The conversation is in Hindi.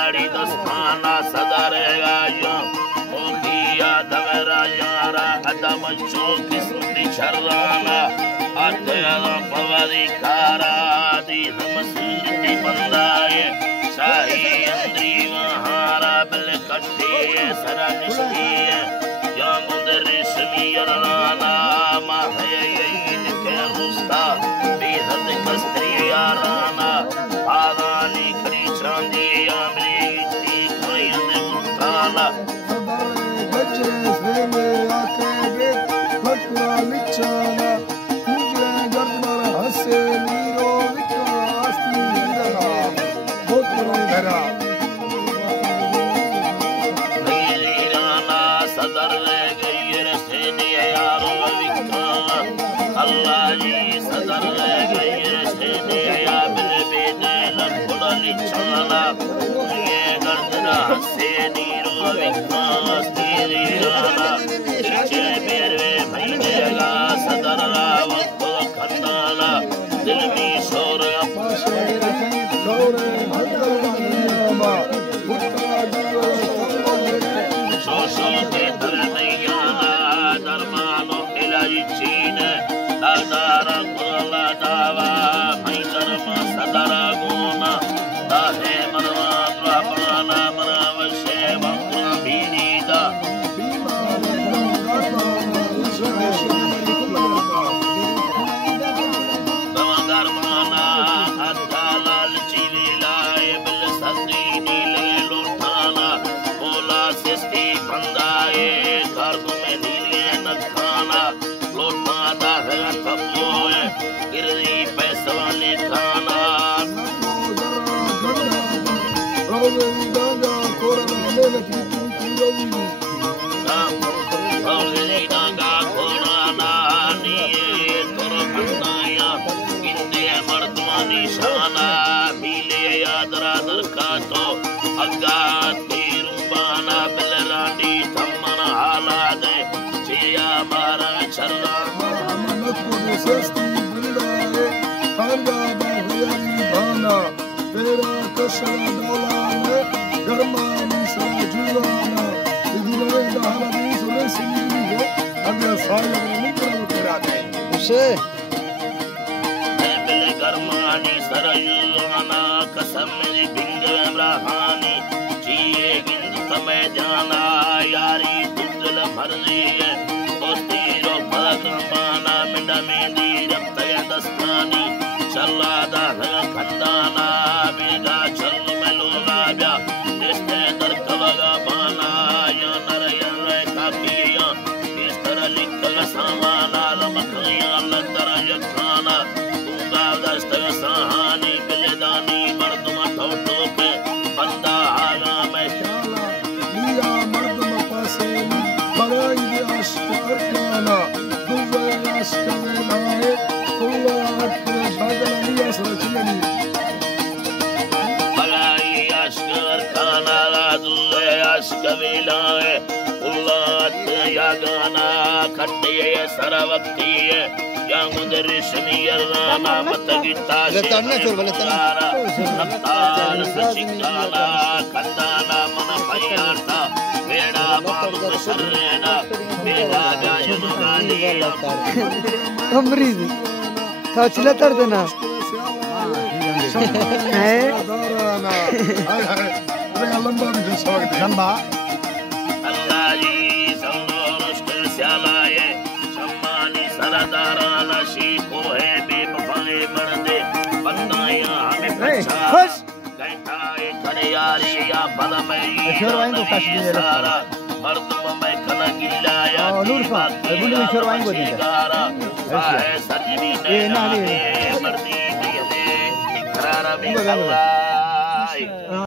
नड़ी दस्ताना सदरेगा यो ओकिया दवेरा यारा अदम जो किस्मती शर्राना अत्यला पवरी कारा दी नमस्ती बंदाए शाही अंद्री वहारा बिल कट्टी सरनिश्ती या मुदरिशमी यरनाना माहे इनके रुस्ता बेहद कस्त्री याराना आगानी खरी चांदी आमरी खायन उताला बच्चे सेले आके फटवा लिचाना तुझे गर्दन हंसे नीरो विकासती लगा बहुत बड़ा नीराना सदर ले गई रस्ते ने यारो विका अल्लाह जी सदर ले गई रस्ते ने या बिल बेदे लखुड़ा लिचाना ये गर्दन हंसे नीरो विकासती नीराना नीचे बेरवे भईदेगा सदर ला वक्त खंडाला दिल में शोर शोशो के दरमियाना दरमानो इलाही चीन दादारा कोला दावा भई दरमा सदरा गोना दाहे मनवा द्वापाना मनावशे वक्रा भीनीदा दरमाना अद्दाला लचीली लाए बिल सदी नीले लुटाना बोला सिस्ती बंदाए कार्गो में नीले नखाना लोटादा है कब्बोए गिरदी पैसा ने खाना औगली डांगा कोराना निये तोरो बंदाया इंदे मर्दमानी शाना मिले यादरा दरका तो अगात रूबाना बिलरानी थमन हाला दे चिया मारा चला मनत को सस्ती बिल्डाए खानगा बाहुयारी भाना तेरा कसरा डोलाने गरमानी सा जुलाना इधरे दहरानी सुने सिंगी हो अगर साया निकल तेरा दे उसे बिल गरमानी सरयुलाना कसम मेरी बिंग इमरानी जिए गिंद समय जाना यारी तुझल मर्जी है दोस्ती रो फलकमाना मिंडा मेंदी रब्त दस्तानी चला दा खंदाना बेगा चल मेलोगा ब्या रिश्ते दर कवगा बाना या नर या काफिया इस तरह लिखल सामाना लमखिया लंदर यखाना दूंगा दस्त सहानी बिलदानी मर्दम ठोठो के बंदा आगा में शाला लिया मर्दम पासे बगाई दे आशिक अरकाना दुबे आशिक वेलाए अल्लाह के बदल लिया सचनी बगाई आशिक खाना दुबे आशिक वेलाए अल्लाह या गाना खट्टे सरवक्ती या मुदरिशमी यरना मतगिता शेरा नफ्तार सचिकाला खंदाना मन भयाता बेड़ा बाबू शर्रेना बेगा गायन गालिया अमरीज था चिल्ला कर देना है दाराना हाय हाय अरे लंबा भी स्वागत है लंबा अल्लाह जी संदोष्ट स्यालाए सम्मानी सरदाराना शीको है बेवफाए मर्दे बंदाया हमें पछा गैठाए खड़े यारी या बल में सारा मर्दम में कला गिलाया गारा है सजनी ने मर्दी भी है इकरार में अल्लाह